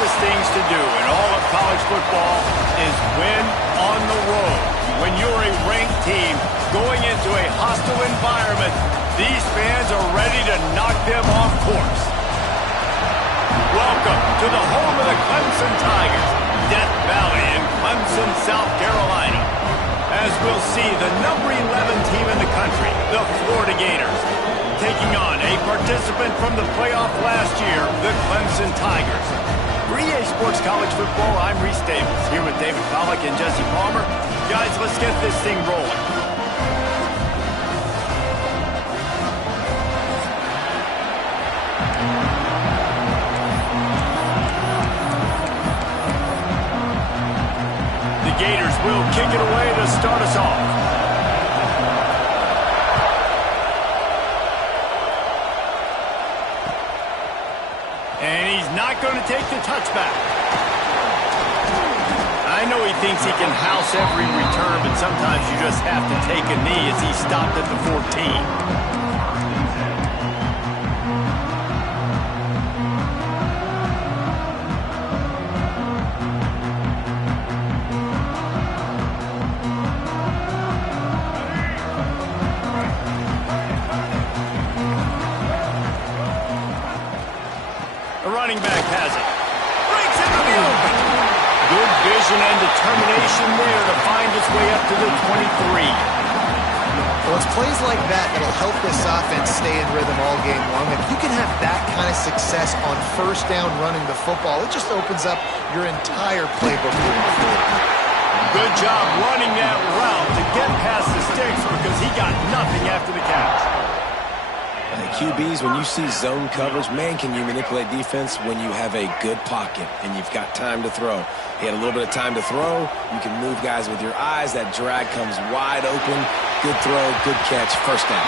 toughest things to do in all of college football is win on the road. When you're a ranked team going into a hostile environment, these fans are ready to knock them off course. Welcome to the home of the Clemson Tigers, Death Valley in Clemson, South Carolina. As we'll see, the number 11 team in the country, the Florida Gators, taking on a participant from the playoff last year, the Clemson Tigers. For EA Sports College Football, I'm Reese Davis, here with David Pollack and Jesse Palmer. Guys, let's get this thing rolling. The Gators will kick it away to start us off. And he's not going to take the touchback. I know he thinks he can house every return, but sometimes you just have to take a knee as he stopped at the 14. Running back has it. Breaks into the open. Good vision and determination there to find his way up to the 23. Well, it's plays like that that'll help this offense stay in rhythm all game long. If you can have that kind of success on first down running the football, it just opens up your entire playbook moving forward. Good job running that route to get past the sticks because he got nothing after the catch. QBs, when you see zone coverage, man, can you manipulate defense when you have a good pocket and you've got time to throw. He had a little bit of time to throw. You can move guys with your eyes. That drag comes wide open. Good throw, good catch, first down.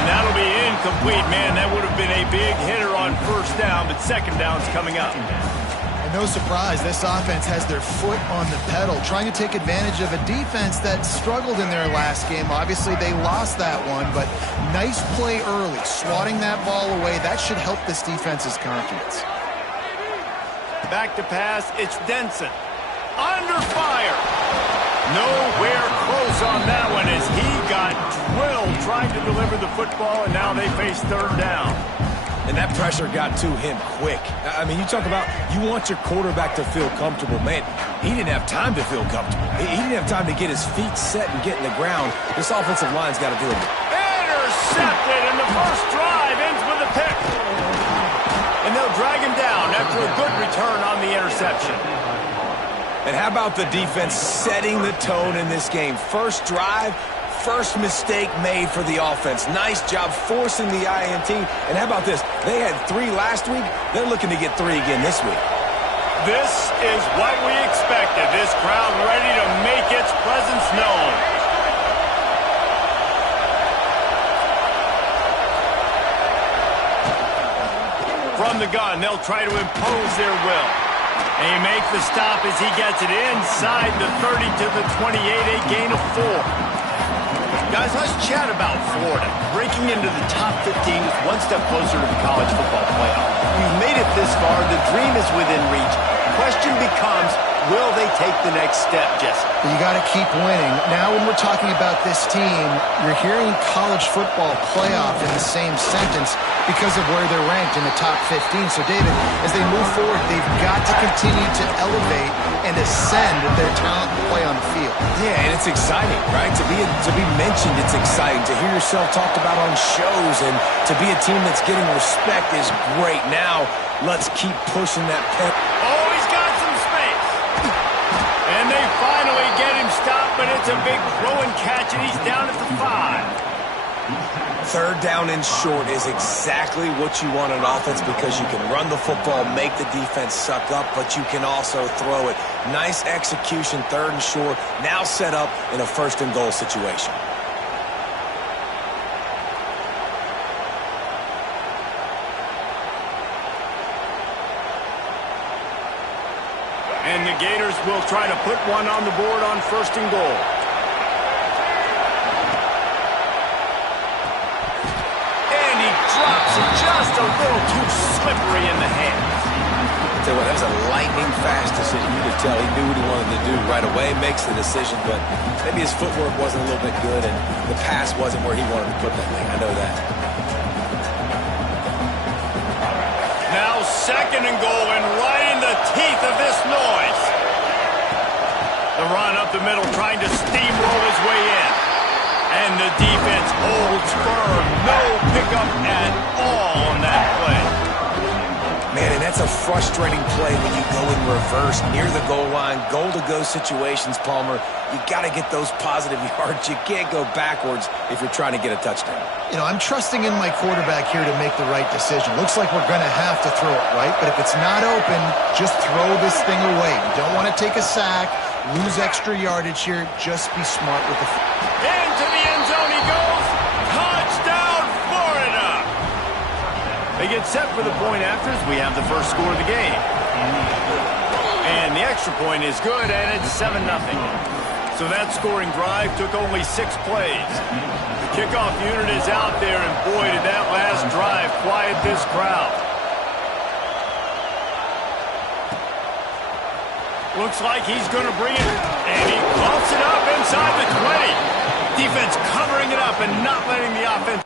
And that'll be incomplete, man. That would have been a big hitter on first down, but second down's coming up. No surprise, this offense has their foot on the pedal, trying to take advantage of a defense that struggled in their last game. Obviously, they lost that one, but nice play early, swatting that ball away. That should help this defense's confidence. Back to pass, it's Denson. Under fire. Nowhere close on that one as he got drilled trying to deliver the football, and now they face third down. And that pressure got to him quick. I mean, you talk about you want your quarterback to feel comfortable. Man, he didn't have time to feel comfortable. He didn't have time to get his feet set and get in the ground. This offensive line's got to do it. Intercepted, and the first drive ends with a pick. And they'll drag him down after a good return on the interception. And how about the defense setting the tone in this game? First drive, first mistake made for the offense. Nice job forcing the INT. And how about this? They had 3 last week. They're looking to get 3 again this week. This is what we expected. This crowd ready to make its presence known. From the gun, they'll try to impose their will. They make the stop as he gets it inside the 30 to the 28, a gain of 4. Guys, let's chat about Florida. Breaking into the top 15 is one step closer to the college football playoff. We've made it this far. The dream is within reach. Question becomes, will they take the next step, Jesse? You got to keep winning. Now when we're talking about this team, you're hearing college football playoff in the same sentence because of where they're ranked in the top 15. So, David, as they move forward, they've got to continue to elevate and ascend their talent and play on the field. Yeah, and it's exciting, right? To be mentioned, it's exciting. To hear yourself talked about on shows and to be a team that's getting respect is great. Now, let's keep pushing that pep. Oh, he's got some space. And they finally get him stopped, but it's a big throw and catch, and he's down at the 5. Third down and short is exactly what you want on offense because you can run the football, make the defense suck up, but you can also throw it. Nice execution, third and short, now set up in a first and goal situation. And the Gators will try to put one on the board on first and goal. And he drops it just a little too slippery in the hands. tell you what, that was a lightning-fast decision. You could tell he knew what he wanted to do right away, makes the decision, but maybe his footwork wasn't a little bit good, and the pass wasn't where he wanted to put that thing. I know that. Now 2nd and goal, and right in the teeth of this noise. The run up the middle, trying to steamroll his way in. And the defense holds firm. No pickup at all on that play. Man, and that's a frustrating play when you go in reverse near the goal line. Goal-to-go situations, Palmer. You got to get those positive yards. You can't go backwards if you're trying to get a touchdown. You know, I'm trusting in my quarterback here to make the right decision. Looks like we're going to have to throw it, right? But if it's not open, just throw this thing away. You don't want to take a sack, lose extra yardage here. Just be smart with the... Into the end zone he goes. Touchdown, Florida. They get set for the point afters. We have the first score of the game. And the extra point is good, and it's 7-0. So that scoring drive took only 6 plays. The kickoff unit is out there, and boy, did that last drive quiet this crowd. Looks like he's going to bring it, and he pumps it up inside the 20. Defense covering it up and not letting the offense...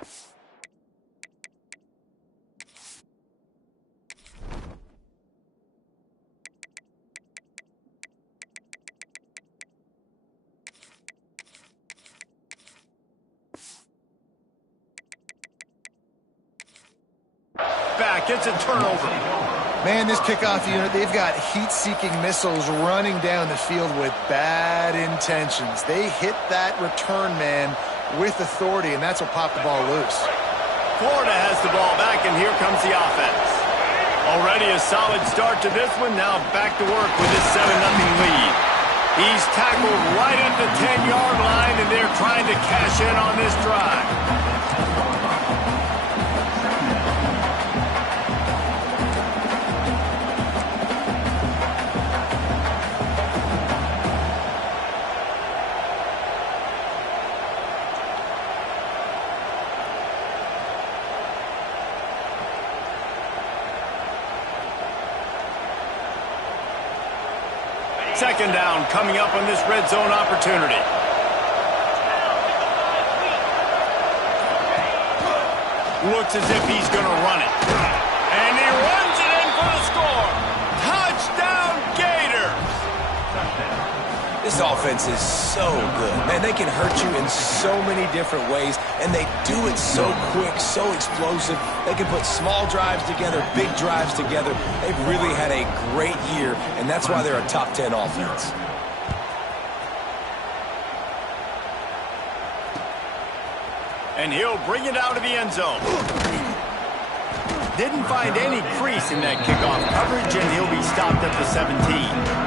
back. It's a turnover. Man, this kickoff unit, they've got heat-seeking missiles running down the field with bad intentions. They hit that return man with authority, and that's what popped the ball loose. Florida has the ball back, and here comes the offense. Already a solid start to this one. Now back to work with his 7-0 lead. He's tackled right at the 10-yard line, and they're trying to cash in on this drive. Second down coming up on this red zone opportunity. Looks as if he's going to run it. And he runs it in for the score. Touchdown, Gators! This offense is so good. Man, they can hurt you in so many different ways, and they do it so quick, so explosive. They can put small drives together, big drives together. They've really had a great year, and that's why they're a top 10 offense. And he'll bring it out of the end zone. Didn't find any crease in that kickoff coverage, and he'll be stopped at the 17.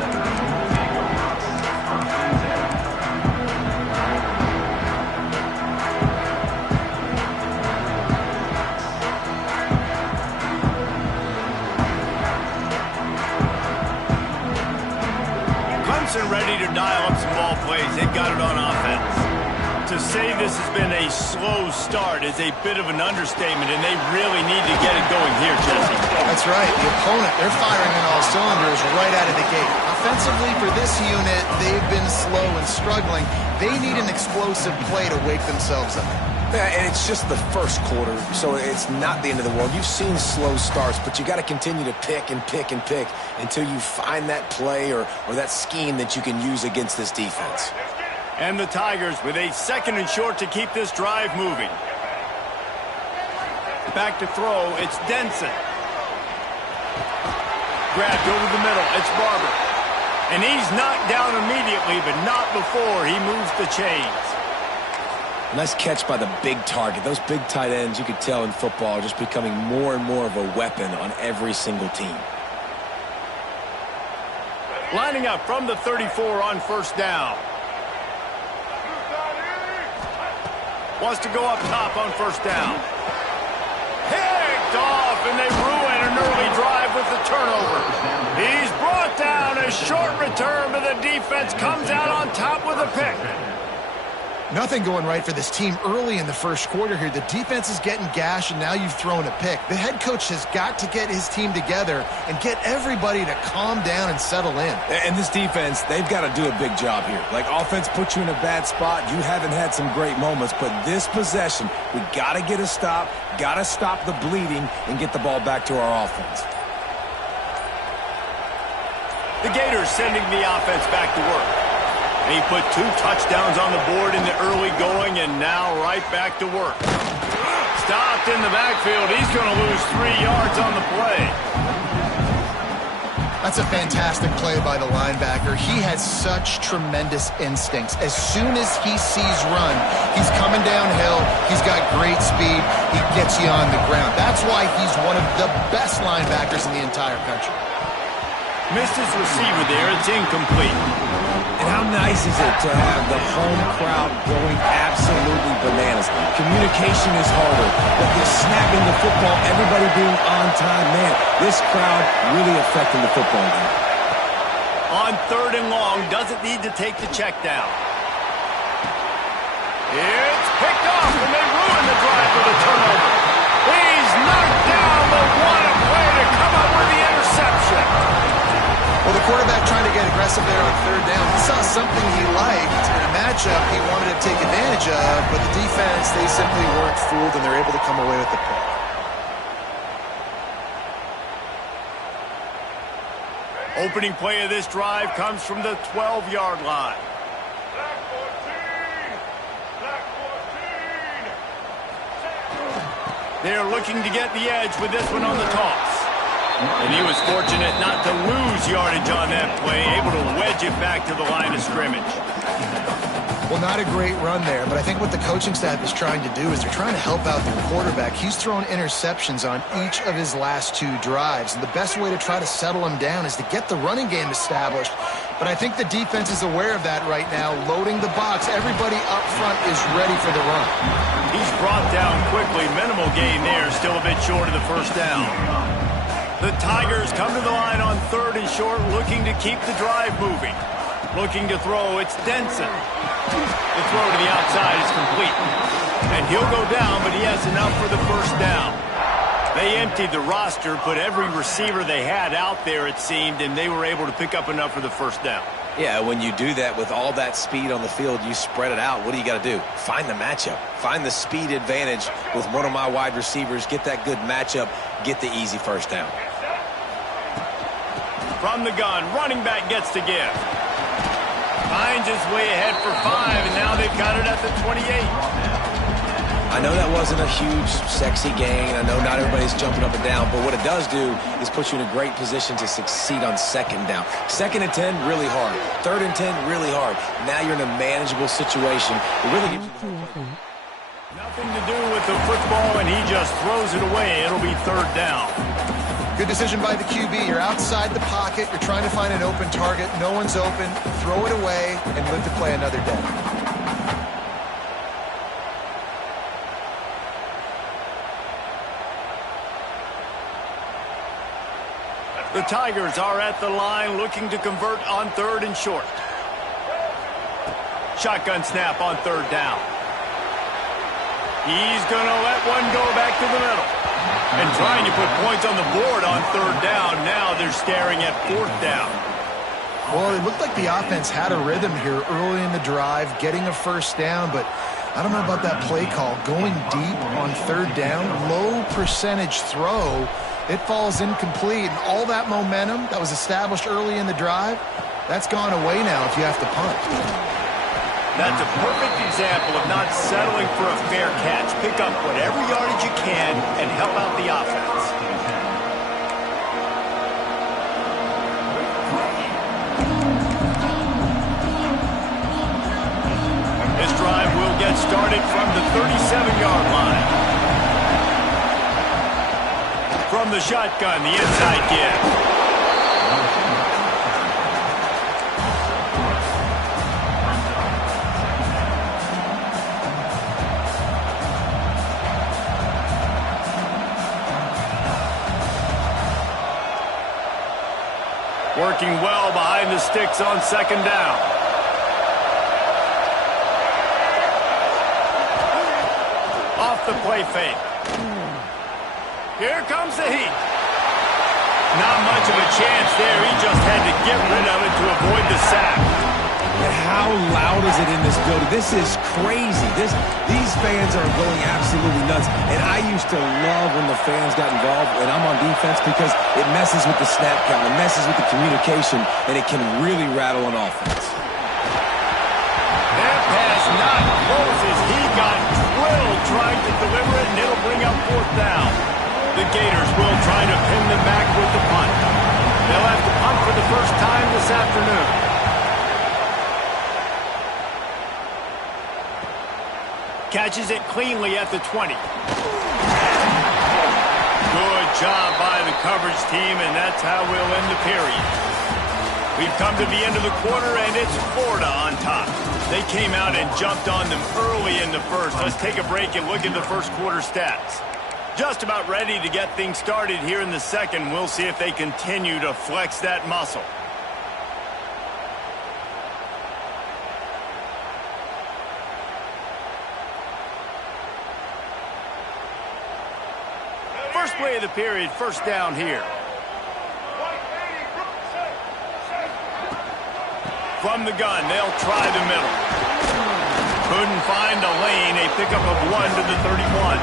Ready to dial up some ball plays. They've got it on offense. To say this has been a slow start is a bit of an understatement, and they really need to get it going here, Jesse. That's right. The opponent, they're firing on all cylinders right out of the gate. Offensively, for this unit, they've been slow and struggling. They need an explosive play to wake themselves up. Yeah, and it's just the first quarter, so it's not the end of the world. You've seen slow starts, but you got to continue to pick and pick and pick until you find that play or that scheme that you can use against this defense. And the Tigers with a 2nd and short to keep this drive moving. Back to throw, it's Denson. Grabbed over the middle, it's Barber. And he's knocked down immediately, but not before he moves the chains. Nice catch by the big target. Those big tight ends, you could tell in football, are just becoming more and more of a weapon on every single team. Lining up from the 34 on first down. Wants to go up top on first down. Picked off, and they ruin an early drive with the turnover. He's brought down. A short return, but the defense comes out on top with a pick. Nothing going right for this team early in the first quarter here. The defense is getting gashed, and now you've thrown a pick. The head coach has got to get his team together and get everybody to calm down and settle in. And this defense, they've got to do a big job here. Like, offense puts you in a bad spot. You haven't had some great moments, but this possession, we got to get a stop, got to stop the bleeding, and get the ball back to our offense. The Gators sending the offense back to work. He put 2 touchdowns on the board in the early going, and now right back to work. Stopped in the backfield. He's going to lose 3 yards on the play. That's a fantastic play by the linebacker. He has such tremendous instincts. As soon as he sees run, he's coming downhill. He's got great speed. He gets you on the ground. That's why he's one of the best linebackers in the entire country. Missed his receiver there. It's incomplete. And how nice is it to have the home crowd going absolutely bananas? Communication is harder, but this snapping the football, everybody being on time, man, this crowd really affecting the football game. On 3rd and long, doesn't need to take the check down. It's picked off, and they ruin the drive with a turnover. He's knocked down, but what a play to come up with the interception. Well, the quarterback trying to get aggressive there on 3rd down. He saw something he liked in a matchup he wanted to take advantage of, but the defense, they simply weren't fooled, and they're able to come away with the pick. Opening play of this drive comes from the 12-yard line. They're looking to get the edge with this one on the toss. And he was fortunate not to lose yardage on that play, able to wedge it back to the line of scrimmage. Well, not a great run there, but I think what the coaching staff is trying to do is they're trying to help out their quarterback. He's thrown interceptions on each of his last 2 drives, and the best way to try to settle him down is to get the running game established. But I think the defense is aware of that right now, loading the box. Everybody up front is ready for the run. He's brought down quickly. Minimal gain there, still a bit short of the first down. The Tigers come to the line on 3rd and short, looking to keep the drive moving. Looking to throw, it's Denson. The throw to the outside is complete. And he'll go down, but he has enough for the first down. They emptied the roster, put every receiver they had out there, it seemed, and they were able to pick up enough for the first down. Yeah, when you do that with all that speed on the field, you spread it out. What do you got to do? Find the matchup. Find the speed advantage with one of my wide receivers. Get that good matchup. Get the easy first down. From the gun, running back gets to give. Finds his way ahead for 5, and now they've got it at the 28. I know that wasn't a huge, sexy gain. I know not everybody's jumping up and down, but what it does do is put you in a great position to succeed on 2nd down. 2nd and 10, really hard. 3rd and 10, really hard. Now you're in a manageable situation. It really gives you the nothing to do with the football, and he just throws it away. It'll be 3rd down. Good decision by the QB. You're outside the pocket. You're trying to find an open target. No one's open. Throw it away and live to play another day. The Tigers are at the line looking to convert on 3rd and short. Shotgun snap on 3rd down. He's going to let one go back to the middle. And trying to put points on the board on 3rd down. Now they're staring at 4th down. Well, it looked like the offense had a rhythm here early in the drive, getting a first down, but I don't know about that play call. Going deep on 3rd down, low percentage throw, it falls incomplete. And all that momentum that was established early in the drive, that's gone away now if you have to punt. That's a perfect example of not settling for a fair catch. Pick up whatever yardage you can and help out the offense. This drive will get started from the 37-yard line. From the shotgun, the inside give. Working well behind the sticks on 2nd down. off the play fake. Here comes the heat. Not much of a chance there. He just had to get rid of it to avoid the sack. And how loud is it in this building? This is crazy. These fans are going absolutely nuts. And I used to love when the fans got involved when I'm on defense because it messes with the snap count, it messes with the communication, and it can really rattle an offense. That pass not close as he got drilled trying to deliver it, and it'll bring up fourth down. The Gators will try to pin them back with the punt. They'll have to punt for the first time this afternoon. Catches it cleanly at the 20. Good job by the coverage team, and that's how we'll end the period. We've come to the end of the quarter, and it's Florida on top. They came out and jumped on them early in the first. Let's take a break and look at the first quarter stats. Just about ready to get things started here in the second. We'll see if they continue to flex that muscle. First play of the period, first down here. From the gun, they'll try the middle. Couldn't find a lane, a pickup of 1 to the 31.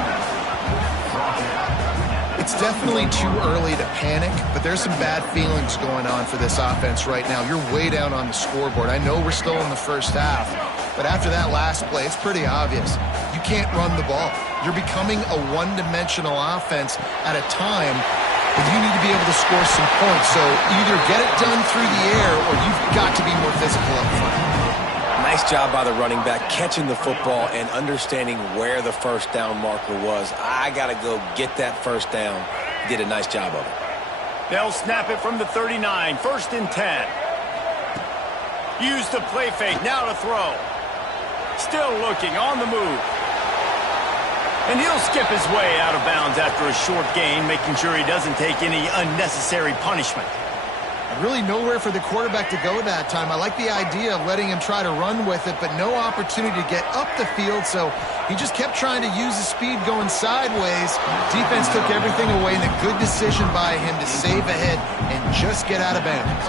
It's definitely too early to panic, but there's some bad feelings going on for this offense right now. You're way down on the scoreboard. I know we're still in the first half, but after that last play, it's pretty obvious. You can't run the ball. You're becoming a one-dimensional offense at a time, but you need to be able to score some points. So either get it done through the air or you've got to be more physical up front. Nice job by the running back catching the football and understanding where the first down marker was. I got to go get that first down. Did a nice job of it. They'll snap it from the 39, first and 10. Use the play fake, now to throw. Still looking, on the move. And he'll skip his way out of bounds after a short gain, making sure he doesn't take any unnecessary punishment. Really nowhere for the quarterback to go that time. I like the idea of letting him try to run with it, but no opportunity to get up the field, so he just kept trying to use his speed going sideways. Defense took everything away, and a good decision by him to save a hit and just get out of bounds.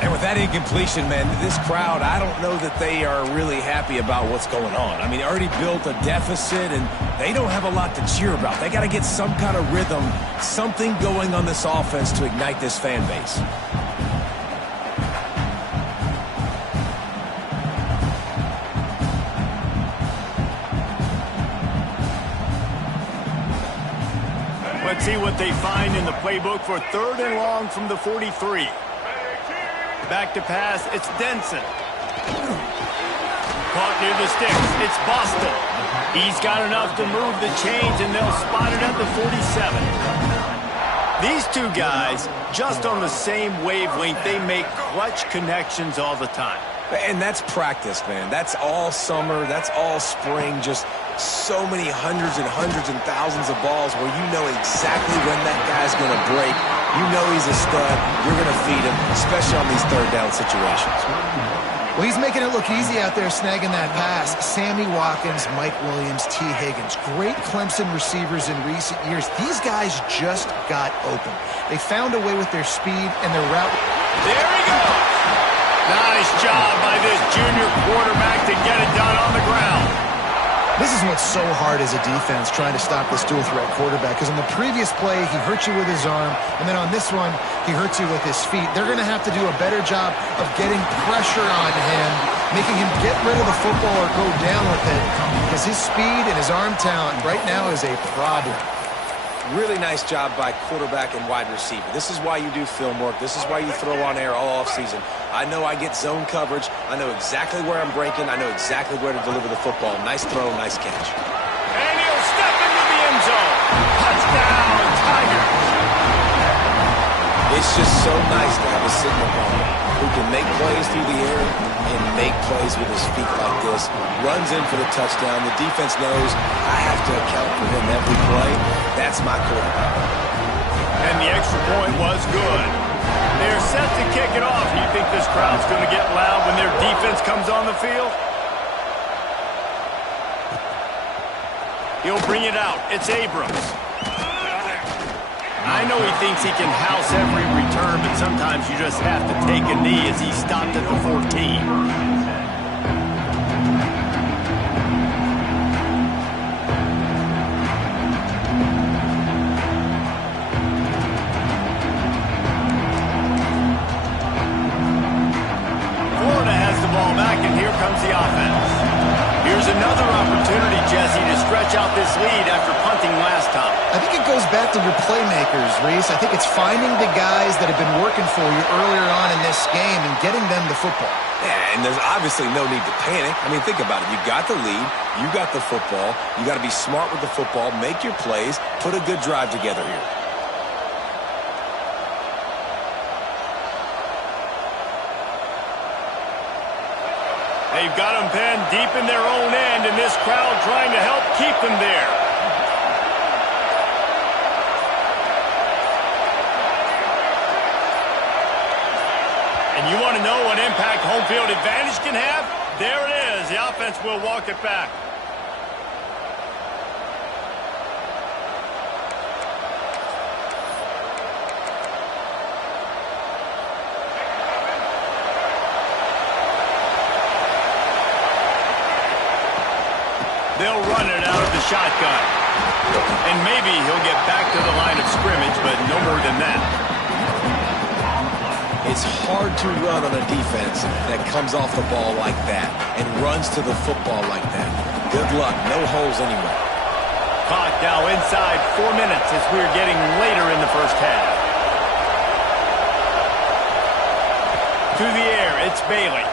And with that incompletion, man, this crowd, I don't know that they are really happy about what's going on. I mean, they already built a deficit, and they don't have a lot to cheer about. They got to get some kind of rhythm, something going on this offense to ignite this fan base. Let's see what they find in the playbook for third and long from the 43. Back to pass, it's Denson. Caught near the sticks, it's Boston. He's got enough to move the chains, and they'll spot it at the 47. These two guys, just on the same wavelength, they make clutch connections all the time. And that's practice, man. That's all summer, that's all spring, just so many hundreds and thousands of balls where you know exactly when that guy's going to break. You know he's a stud. You're going to feed him, especially on these third down situations. Well, he's making it look easy out there snagging that pass. Sammy Watkins, Mike Williams, T. Higgins. Great Clemson receivers in recent years. These guys just got open. They found a way with their speed and their route. There he goes. Nice job by this junior quarterback to get it done on the ground. This is what's so hard as a defense, trying to stop this dual-threat quarterback, because on the previous play, he hurt you with his arm, and then on this one, he hurts you with his feet. They're going to have to do a better job of getting pressure on him, making him get rid of the football or go down with it, because his speed and his arm talent right now is a problem. Really nice job by quarterback and wide receiver. This is why you do film work. This is why you throw on air all offseason. I know I get zone coverage. I know exactly where I'm breaking. I know exactly where to deliver the football. Nice throw, nice catch. And he'll step into the end zone. Touchdown, Tigers. It's just so nice to have a signal ball who can make plays through the air and make plays with his feet like this. Runs in for the touchdown. The defense knows I have to account for him every play. That's my quarterback. And the extra point was good. They're set to kick it off. Do you think this crowd's going to get loud when their defense comes on the field? He'll bring it out. It's Abrams. I know he thinks he can house every return, but sometimes you just have to take a knee as he stopped at the 14. Another opportunity, Jesse, to stretch out this lead after punting last time. I think it goes back to your playmakers, Reese. I think it's finding the guys that have been working for you earlier on in this game and getting them the football. Yeah, and there's obviously no need to panic. I mean, think about it. You got the lead. You got the football. You got to be smart with the football, make your plays, put a good drive together here. They've got them pinned deep in their own end, and this crowd trying to help keep them there. And you want to know what impact home field advantage can have? There it is. The offense will walk it back. They'll run it out of the shotgun. And maybe he'll get back to the line of scrimmage, but no more than that. It's hard to run on a defense that comes off the ball like that and runs to the football like that. Good luck. No holes anyway. Clock now inside 4 minutes as we're getting later in the first half. To the air, it's Bailey.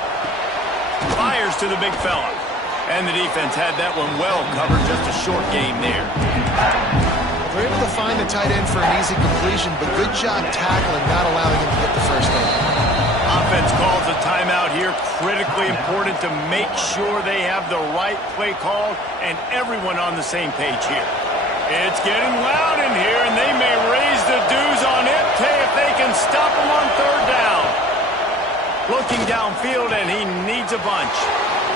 Fires to the big fella. And the defense had that one well covered, just a short game there. They're able to find the tight end for an easy completion, but good job tackling, not allowing him to get the first down. Offense calls a timeout here. Critically important to make sure they have the right play call and everyone on the same page here. It's getting loud in here, and they may raise the dues on it if they can stop them on third down. Looking downfield, and he needs a bunch.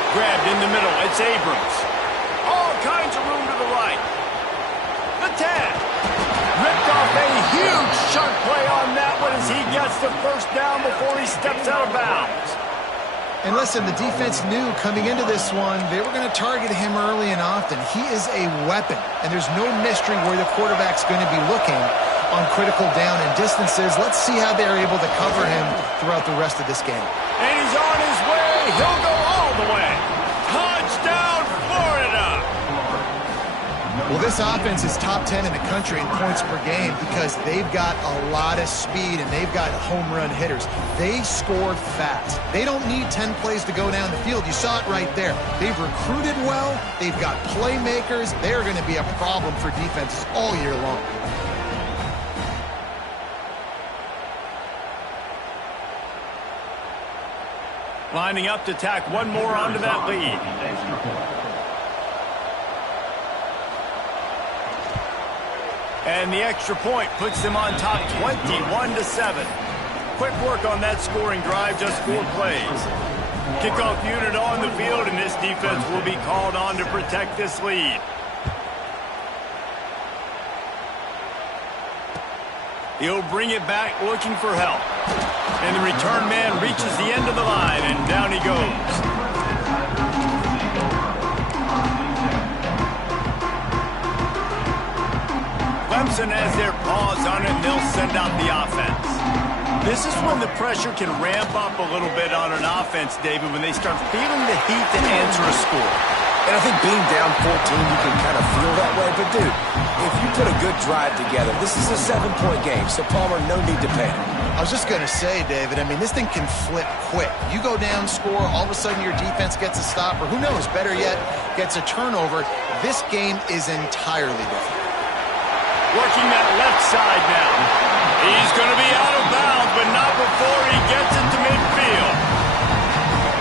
Grabbed in the middle. It's Abrams. All kinds of room to the right. The 10. Ripped off a huge chunk play on that one as he gets the first down before he steps out of bounds. And listen, the defense knew coming into this one, they were going to target him early and often. He is a weapon, and there's no mystery where the quarterback's going to be looking on critical down and distances. Let's see how they're able to cover him throughout the rest of this game. And he's on his way. He'll go all the way. Touchdown, Florida! Well, this offense is top 10 in the country in points per game because they've got a lot of speed and they've got home run hitters. They score fast. They don't need 10 plays to go down the field. You saw it right there. They've recruited well. They've got playmakers. They're going to be a problem for defenses all year long. Lining up to tack one more onto that lead. And the extra point puts them on top 21-7. Quick work on that scoring drive, just 4 plays. Kickoff unit on the field, and this defense will be called on to protect this lead. He'll bring it back looking for help. And the return man reaches the end of the line, and down he goes. Clemson has their paws on it, and they'll send out the offense. This is when the pressure can ramp up a little bit on an offense, David, when they start feeling the heat to answer a score. And I think being down 14, you can kind of feel that way. But, dude, if you put a good drive together, this is a 7-point game, so Palmer, no need to panic. I was just going to say, David, I mean, this thing can flip quick. You go down, score, all of a sudden your defense gets a stop, or who knows, better yet, gets a turnover. This game is entirely different. Working that left side now. He's going to be out of bounds, but not before he gets it to midfield.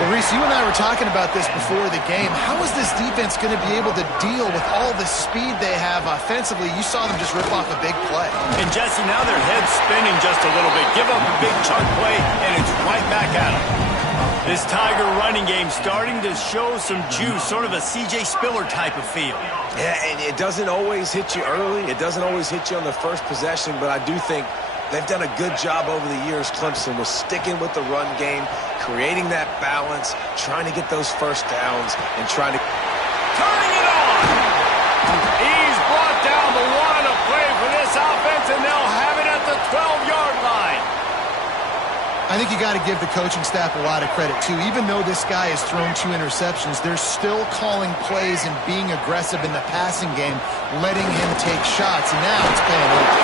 Well, Reese, you and I were talking about this before the game. How is this defense going to be able to deal with all the speed they have offensively? You saw them just rip off a big play. And, Jesse, now their head's spinning just a little bit. Give up a big chunk play, and it's right back at them. This Tiger running game starting to show some juice, sort of a C.J. Spiller type of feel. Yeah, and it doesn't always hit you early. It doesn't always hit you on the first possession, but I do think they've done a good job over the years, Clemson, with sticking with the run game, creating that balance, trying to get those first downs, and trying to... Turning it on! He's brought down the one to play for this offense, and they'll have it at the 12-yard line. I think you got to give the coaching staff a lot of credit, too. Even though this guy has thrown 2 interceptions, they're still calling plays and being aggressive in the passing game, letting him take shots, and now it's paying off.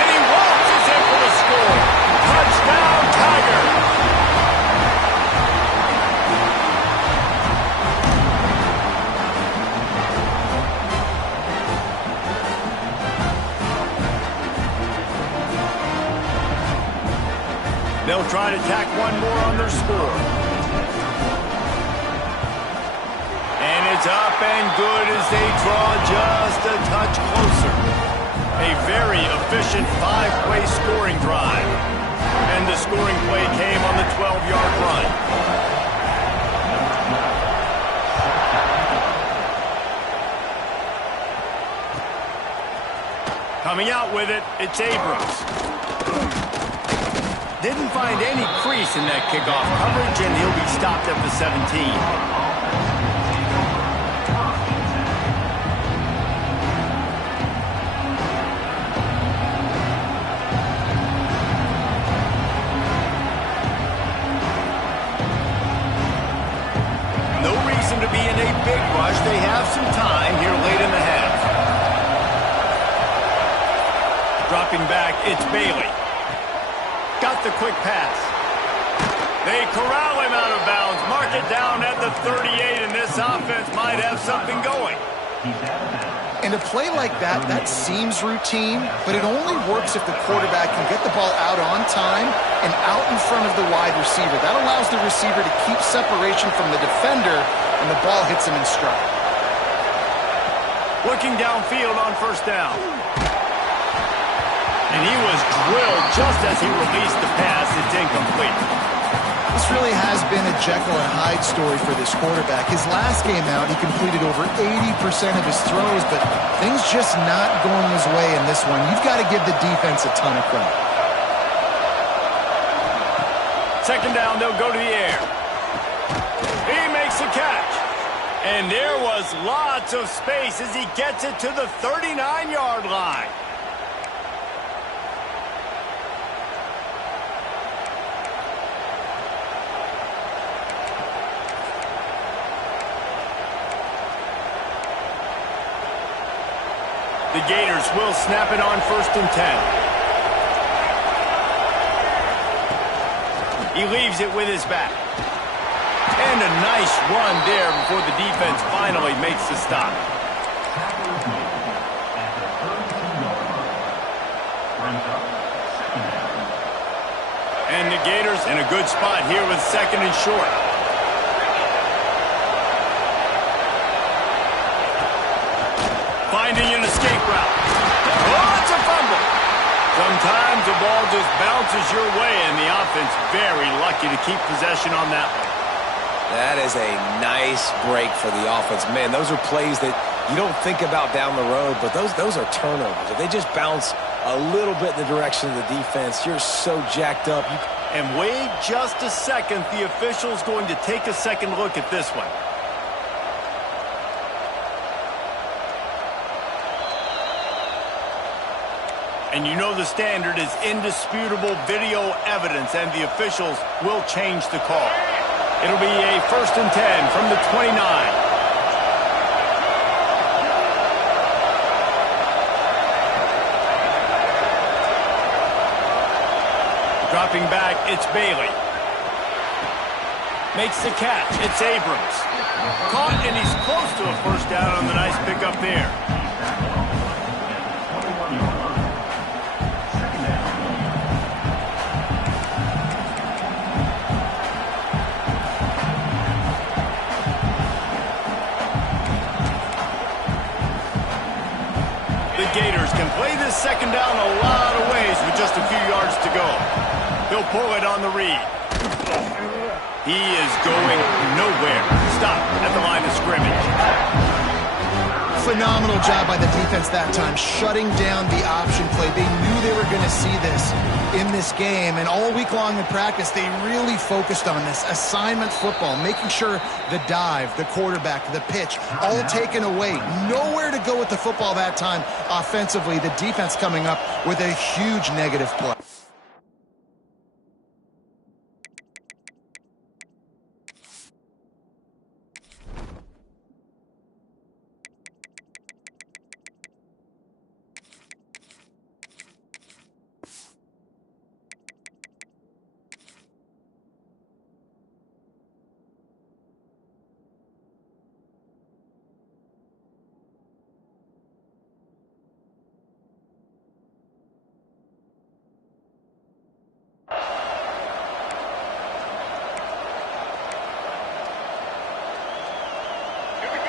And he launches in for the score. Touchdown, Tiger! They'll try to tack one more on their score. And it's up and good as they draw just a touch closer. A very efficient 5-play scoring drive. And the scoring play came on the 12-yard run. Coming out with it, it's Abrams. Didn't find any crease in that kickoff coverage, and he'll be stopped at the 17. No reason to be in a big rush. They have some time here late in the half. Dropping back, it's Bailey. Got the quick pass. They corral him out of bounds. Mark it down at the 38, and this offense might have something going. And a play like that, that seems routine, but it only works if the quarterback can get the ball out on time and out in front of the wide receiver. That allows the receiver to keep separation from the defender, and the ball hits him in stride. Looking downfield on first down. And he was drilled just as he released the pass. It's incomplete. This really has been a Jekyll and Hyde story for this quarterback. His last game out, he completed over 80% of his throws, but things just not going his way in this one. You've got to give the defense a ton of credit. Second down, they'll go to the air. He makes the catch. And there was lots of space as he gets it to the 39-yard line. The Gators will snap it on 1st and 10. He leaves it with his back. And a nice run there before the defense finally makes the stop. And the Gators in a good spot here with 2nd and short. Finding an escape route. Oh, it's a fumble. Sometimes the ball just bounces your way, and the offense very lucky to keep possession on that one. That is a nice break for the offense. Man, those are plays that you don't think about down the road, but those are turnovers. If they just bounce a little bit in the direction of the defense, you're so jacked up. And wait just a second. The official's going to take a second look at this one. And you know the standard is indisputable video evidence, and the officials will change the call. It'll be a 1st and 10 from the 29. Dropping back, it's Bailey. Makes the catch, it's Abrams. Caught, and he's close to a first down on the nice pickup there. Gators can play this second down a lot of ways with just a few yards to go. He'll pull it on the read. He is going nowhere. Stop at the line of scrimmage. Phenomenal job by the defense that time, shutting down the option play. They knew they were going to see this in this game, and all week long in practice, they really focused on this assignment football, making sure the dive, the quarterback, the pitch, all taken away. Nowhere to go with the football that time offensively. The defense coming up with a huge negative play.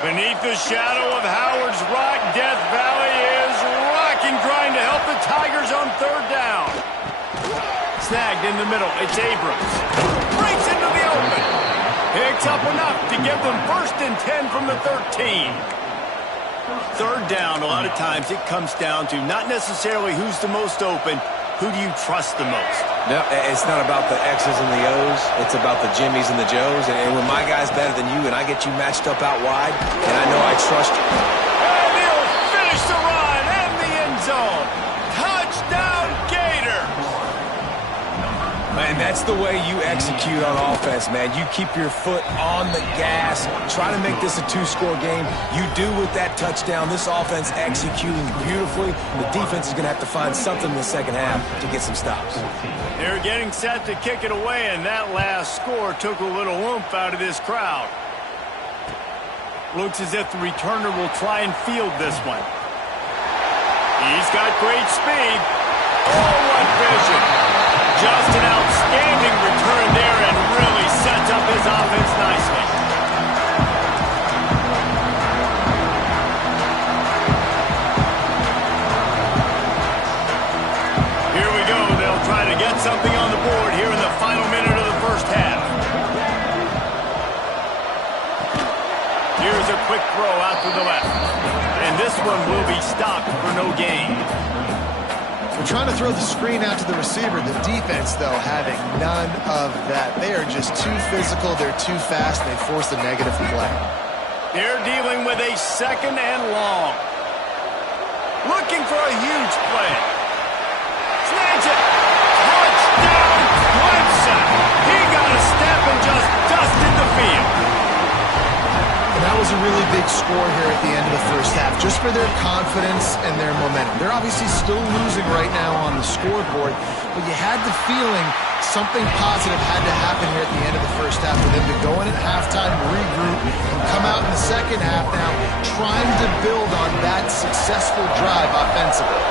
Beneath the shadow of Howard's Rock, Death Valley is rocking, trying to help the Tigers on third down. Snagged in the middle. It's Abrams. Breaks into the open. Picks up enough to give them 1st and 10 from the 13. Third down, a lot of times it comes down to not necessarily who's the most open, who do you trust the most? No, it's not about the X's and the O's. It's about the Jimmys and the Joes. And when my guy's better than you and I get you matched up out wide, and I know I trust you. And he'll finish the run and the end zone. Touchdown, Gators! Man, that's the way you execute on offense, man. You keep your foot on the gas. Try to make this a 2-score game. You do with that touchdown. This offense executing beautifully. The defense is going to have to find something in the second half to get some stops. They're getting set to kick it away, and that last score took a little oomph out of this crowd. Looks as if the returner will try and field this one. He's got great speed. Oh, what vision. Just an outstanding return there and really sets up his offense nicely. Here we go. They'll try to get something on the board here in the final minute of the first half. Here's a quick throw out to the left. And this one will be stopped for no gain. They're trying to throw the screen out to the receiver. The defense, though, having none of that. They are just too physical. They're too fast. They force a negative play. They're dealing with a 2nd and long. Looking for a huge play. Snags it. Touchdown, Clemson. He got a step and just dusted the field. And that was a really big score here at the end of the first half, just for their confidence and their momentum. They're obviously still losing right now on the scoreboard, but you had the feeling something positive had to happen here at the end of the first half for them to go in at halftime, regroup, and come out in the second half now trying to build on that successful drive offensively.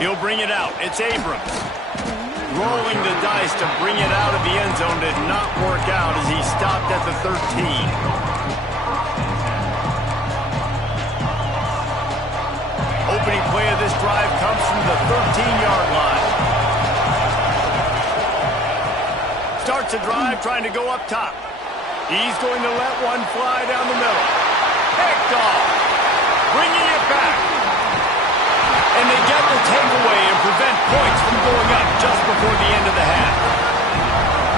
He'll bring it out. It's Abrams. Rolling the dice to bring it out of the end zone did not work out as he stopped at the 13. Opening play of this drive comes from the 13-yard line. Starts a drive trying to go up top. He's going to let one fly down the middle. Picked off. Bringing it back. And they get the takeaway and prevent points from going up just before the end of the half.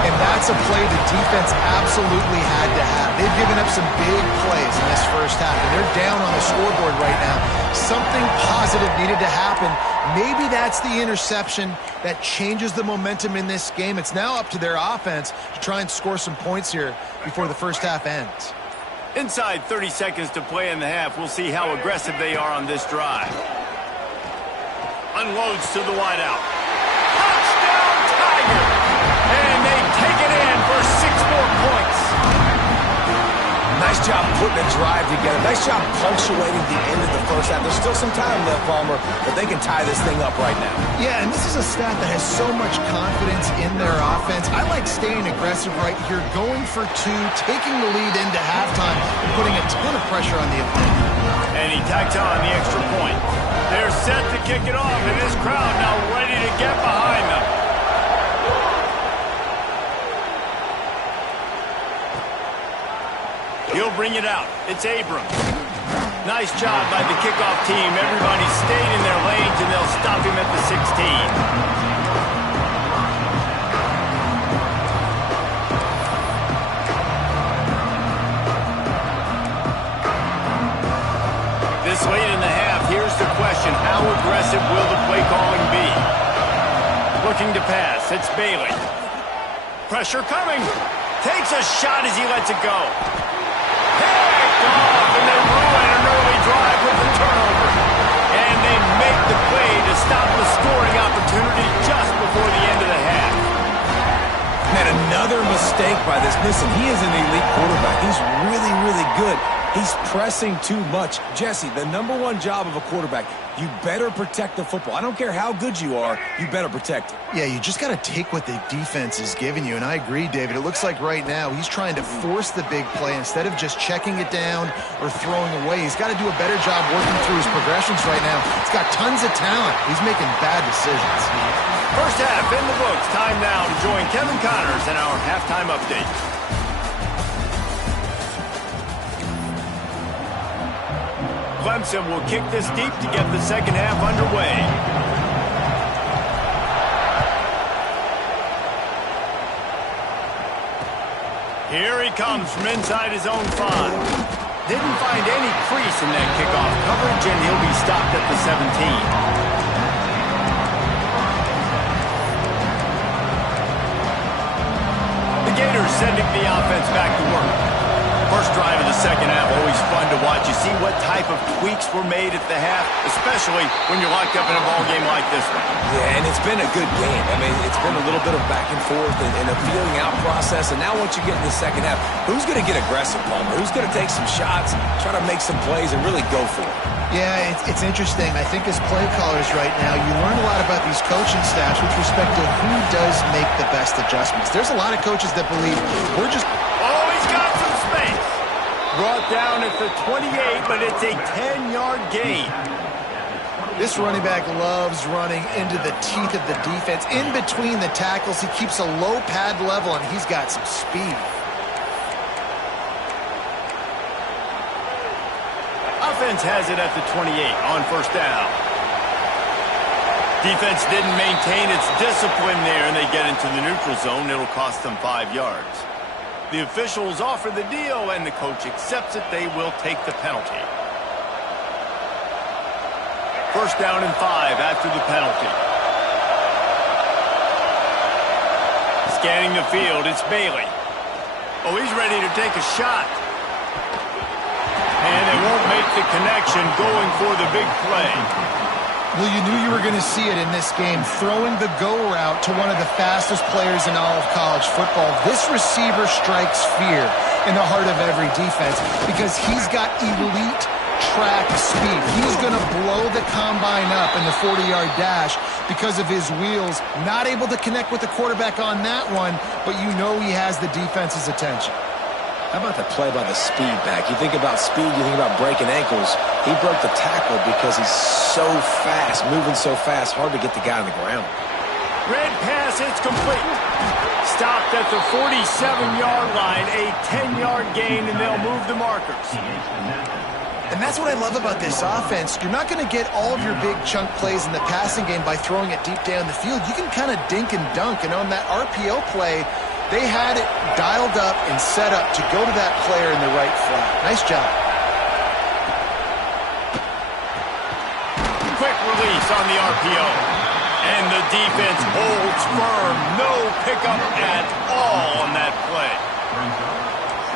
And that's a play the defense absolutely had to have. They've given up some big plays in this first half, and they're down on the scoreboard right now. Something positive needed to happen. Maybe that's the interception that changes the momentum in this game. It's now up to their offense to try and score some points here before the first half ends. Inside 30 seconds to play in the half, we'll see how aggressive they are on this drive. Unloads to the wideout. Touchdown, Tiger! And they take it in for 6 more points. Nice job putting a drive together. Nice job punctuating the end of the first half. There's still some time left, Palmer, but they can tie this thing up right now. Yeah, and this is a staff that has so much confidence in their offense. I like staying aggressive right here, going for 2, taking the lead into halftime, and putting a ton of pressure on the opponent. And he tacks on the extra point. They're set to kick it off, and this crowd now bring it out. It's Abrams. Nice job by the kickoff team. Everybody stayed in their lanes, and they'll stop him at the 16. This late in the half, here's the question. How aggressive will the play calling be? Looking to pass. It's Bailey. Pressure coming. Takes a shot as he lets it go. Picked off, and they ruin an early drive with the turnover. And they make the play to stop the scoring opportunity just before the end of the half. Man, another mistake by this. Listen, he is an elite quarterback. He's really, really good. He's pressing too much. Jesse, the #1 job of a quarterback, you better protect the football. I don't care how good you are, you better protect it. Yeah, you just got to take what the defense is giving you, and I agree, David. It looks like right now he's trying to force the big play instead of just checking it down or throwing away. He's got to do a better job working through his progressions right now. He's got tons of talent. He's making bad decisions. First half in the books. Time now to join Kevin Connors in our halftime update. Clemson will kick this deep to get the second half underway. Here he comes from inside his own 5. Didn't find any crease in that kickoff coverage, and he'll be stopped at the 17. The Gators sending the offense back to work. First drive of the second half, always fun to watch. You see what type of tweaks were made at the half, especially when you're locked up in a ball game like this one. Yeah, and it's been a good game. I mean, it's been a little bit of back and forth and a feeling out process. And now once you get in the second half, who's going to get aggressive, Palmer? Who's going to take some shots, try to make some plays, and really go for it? Yeah, it's interesting. I think as play callers right now, you learn a lot about these coaching staffs with respect to who does make the best adjustments. There's a lot of coaches that believe we're just... Oh, he's got some space. Brought down at the 28, but it's a 10-yard gain. This running back loves running into the teeth of the defense. In between the tackles, he keeps a low pad level, and he's got some speed. Offense has it at the 28 on first down. Defense didn't maintain its discipline there, and they get into the neutral zone. It'll cost them 5 yards. The officials offer the deal, and the coach accepts it. They will take the penalty. First down and 5 after the penalty. Scanning the field, it's Bailey. Oh, he's ready to take a shot. And they won't make the connection, going for the big play. Well, you knew you were going to see it in this game, throwing the go route to one of the fastest players in all of college football. This receiver strikes fear in the heart of every defense because he's got elite track speed. He's going to blow the combine up in the 40-yard dash because of his wheels. Not able to connect with the quarterback on that one, but you know he has the defense's attention. How about the play by the speed back? You think about speed, you think about breaking ankles. He broke the tackle because he's so fast, moving so fast, hard to get the guy on the ground. Red pass, it's complete. Stopped at the 47-yard line, a 10-yard gain, and they'll move the markers. And that's what I love about this offense. You're not going to get all of your big chunk plays in the passing game by throwing it deep down the field. You can kind of dink and dunk, and on that RPO play, they had it dialed up and set up to go to that player in the right flat. Nice job. Quick release on the RPO. And the defense holds firm. No pickup at all on that play.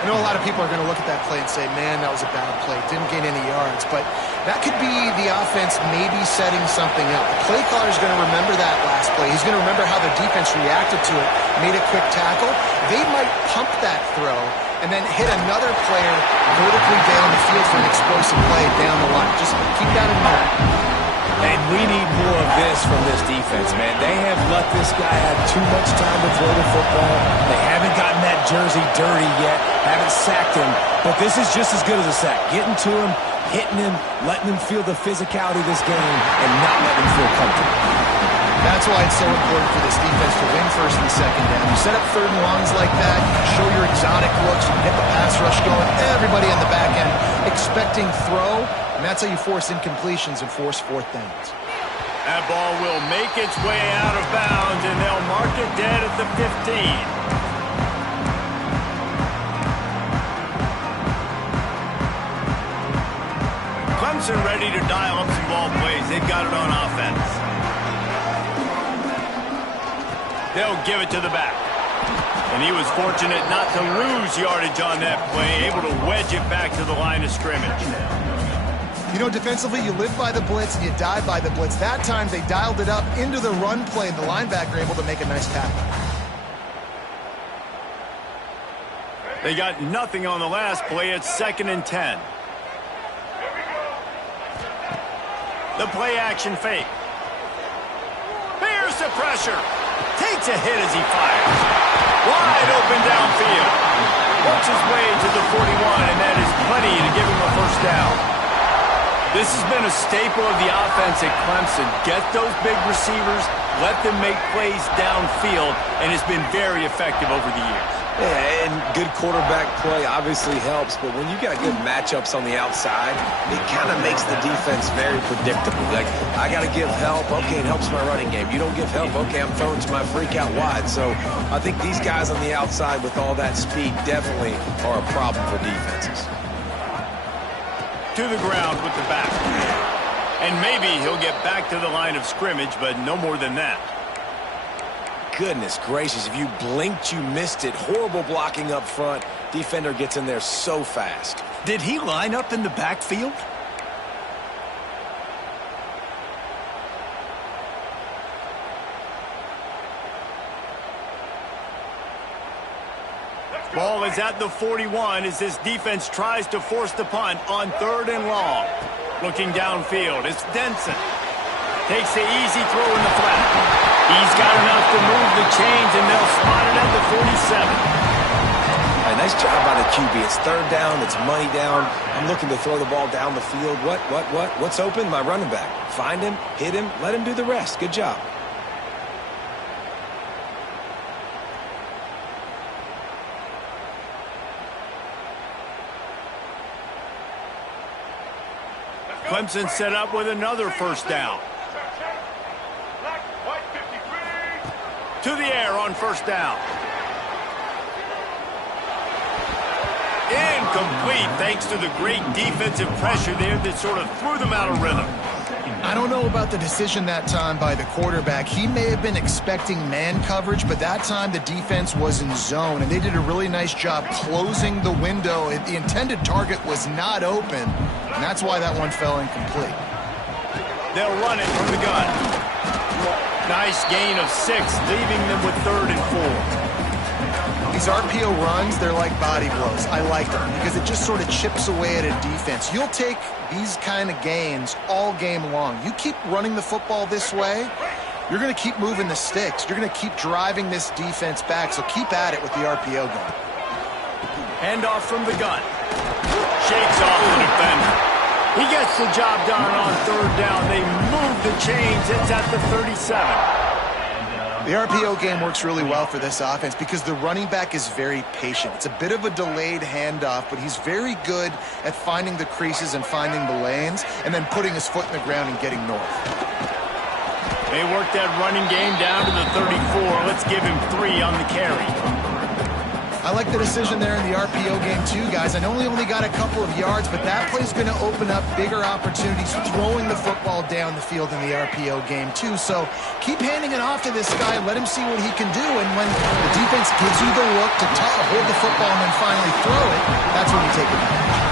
I know a lot of people are going to look at that play and say, man, that was a bad play. Didn't gain any yards. But that could be the offense maybe setting something up. The play caller is going to remember that last play. He's going to remember how the defense reacted to it, made a quick tackle. They might pump that throw and then hit another player vertically down the field for an explosive play down the line. Just keep that in mind. And we need more of this from this defense, man. They have let this guy have too much time to throw the football. They haven't gotten that jersey dirty yet, haven't sacked him. But this is just as good as a sack. Getting to him, hitting him, letting him feel the physicality of this game, and not letting him feel comfortable. That's That's why it's so important for this defense to win first and second down. You set up third and longs like that, you can show your exotic looks, you can get the pass rush going, everybody on the back end expecting throw, and that's how you force incompletions and force fourth downs. That ball will make its way out of bounds, and they'll mark it dead at the 15. Clemson ready to dial up some ball plays. They've got it on offense. They'll give it to the back. And he was fortunate not to lose yardage on that play, able to wedge it back to the line of scrimmage. You know, defensively, you live by the blitz and you die by the blitz. That time, they dialed it up into the run play, and the linebacker able to make a nice tackle. They got nothing on the last play. It's 2nd and 10. The play-action fake. Here's the pressure. Takes a hit as he fires. Wide open downfield. Works his way to the 41, and that is plenty to give him a first down. This has been a staple of the offense at Clemson. Get those big receivers, let them make plays downfield, and it's been very effective over the years. Yeah, and good quarterback play obviously helps, but when you got good matchups on the outside, it kind of makes the defense very predictable. Like, I got to give help. Okay, it helps my running game. You don't give help. Okay, I'm throwing to my freak out wide. So I think these guys on the outside with all that speed definitely are a problem for defenses. To the ground with the back. And maybe he'll get back to the line of scrimmage, but no more than that. Goodness gracious, if you blinked, you missed it. Horrible blocking up front. Defender gets in there so fast. Did he line up in the backfield? Ball is at the 41 as this defense tries to force the punt on 3rd and long. Looking downfield, it's Denson. Takes the easy throw in the flat. He's got enough to move the chains, and they'll spot it at the 47. All right, nice job by the QB. It's 3rd down. It's money down. I'm looking to throw the ball down the field. What's open? My running back. Find him, hit him, let him do the rest. Good job. Clemson set up with another first down. To the air on first down. Incomplete thanks to the great defensive pressure there that sort of threw them out of rhythm. I don't know about the decision that time by the quarterback. He may have been expecting man coverage, but that time the defense was in zone, and they did a really nice job closing the window. The intended target was not open, and that's why that one fell incomplete. They'll run it from the gun. Nice gain of 6, leaving them with 3rd and 4. These RPO runs, they're like body blows. I like them because it just sort of chips away at a defense. You'll take these kind of gains all game long. You keep running the football this way, you're going to keep moving the sticks. You're going to keep driving this defense back, so keep at it with the RPO gun. Handoff from the gun. Shakes off the defender. He gets the job done on 3rd down. They move the chains. It's at the 37. The RPO game works really well for this offense because the running back is very patient. It's a bit of a delayed handoff, but he's very good at finding the creases and finding the lanes and then putting his foot in the ground and getting north. They work that running game down to the 34. Let's give him 3 on the carry. I like the decision there in the RPO game too, guys. I know he only got a couple of yards, but that play's going to open up bigger opportunities throwing the football down the field in the RPO game too. So keep handing it off to this guy. Let him see what he can do. And when the defense gives you the look to hold the football and then finally throw it, that's when you take advantage.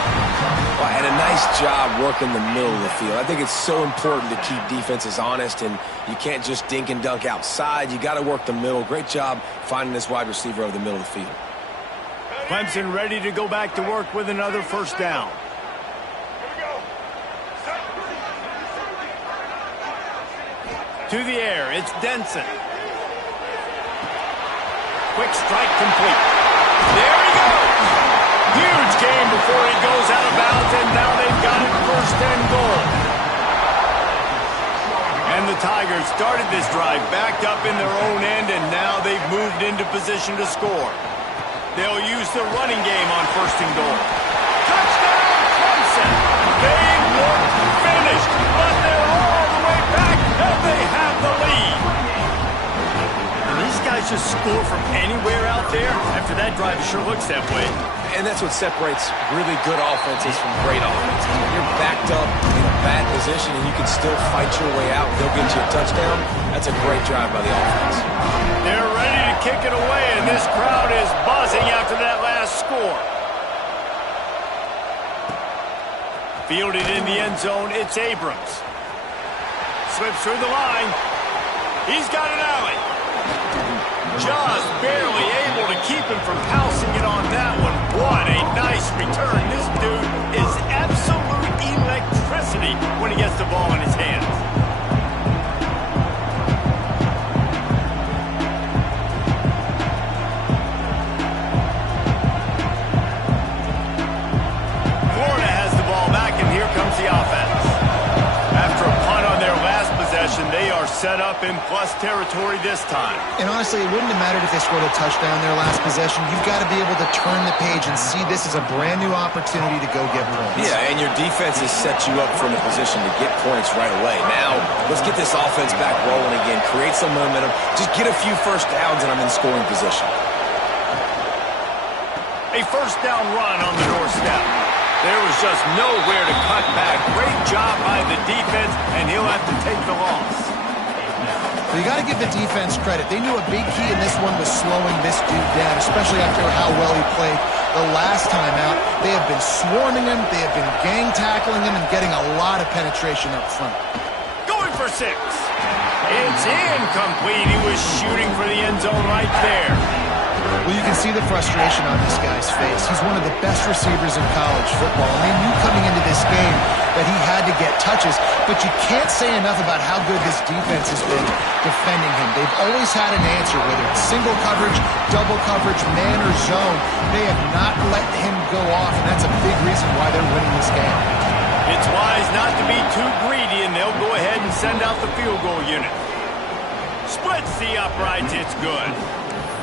Well, and a nice job working the middle of the field. I think it's so important to keep defenses honest, and you can't just dink and dunk outside. You got to work the middle. Great job finding this wide receiver over the middle of the field. Clemson ready to go back to work with another first down. To the air, it's Denson. Quick strike complete. There he goes. Huge gain before he goes out of bounds, and now they've got it 1st and goal. And the Tigers started this drive backed up in their own end, and now they've moved into position to score. They'll use the running game on 1st and goal. Touchdown, Clemson! They look finished, but they're all the way back, and they have the lead. And these guys just score from anywhere out there. After that drive, it sure looks that way. And that's what separates really good offenses from great offenses. When you're backed up in a bad position and you can still fight your way out, they'll get you a touchdown. That's a great drive by the offense. They're ready to kick it away, and this crowd is buzzing after that last score. Fielded in the end zone, it's Abrams. Slips through the line. He's got an alley. Just barely able to keep him from pouncing it on that one. What a nice return. This dude is absolute electricity when he gets the ball in his hands. Florida has the ball back, and here comes the offense. After a punt on their last possession, they are set up in plus territory this time. And honestly, it wouldn't have mattered if they scored a touchdown their last possession. You've got to be able to turn the page and see this as a brand new opportunity to go get points. Yeah, and your defense has set you up from a position to get points right away. Now, let's get this offense back rolling again, create some momentum, just get a few first downs, and I'm in scoring position. A first down run on the doorstep. There was just nowhere to cut back. Great job by the defense, and he'll have to take the loss. Well, you got to give the defense credit. They knew a big key in this one was slowing this dude down, especially after how well he played the last time out. They have been swarming him. They have been gang tackling him and getting a lot of penetration up front. Going for 6. It's incomplete. He was shooting for the end zone right there. Well, you can see the frustration on this guy's face. He's one of the best receivers in college football, and they knew coming into this game that he had to get touches, but you can't say enough about how good this defense has been defending him. They've always had an answer, whether it's single coverage, double coverage, man or zone. They have not let him go off, and that's a big reason why they're winning this game. It's wise not to be too greedy, and they'll go ahead and send out the field goal unit. Splits the uprights, it's good.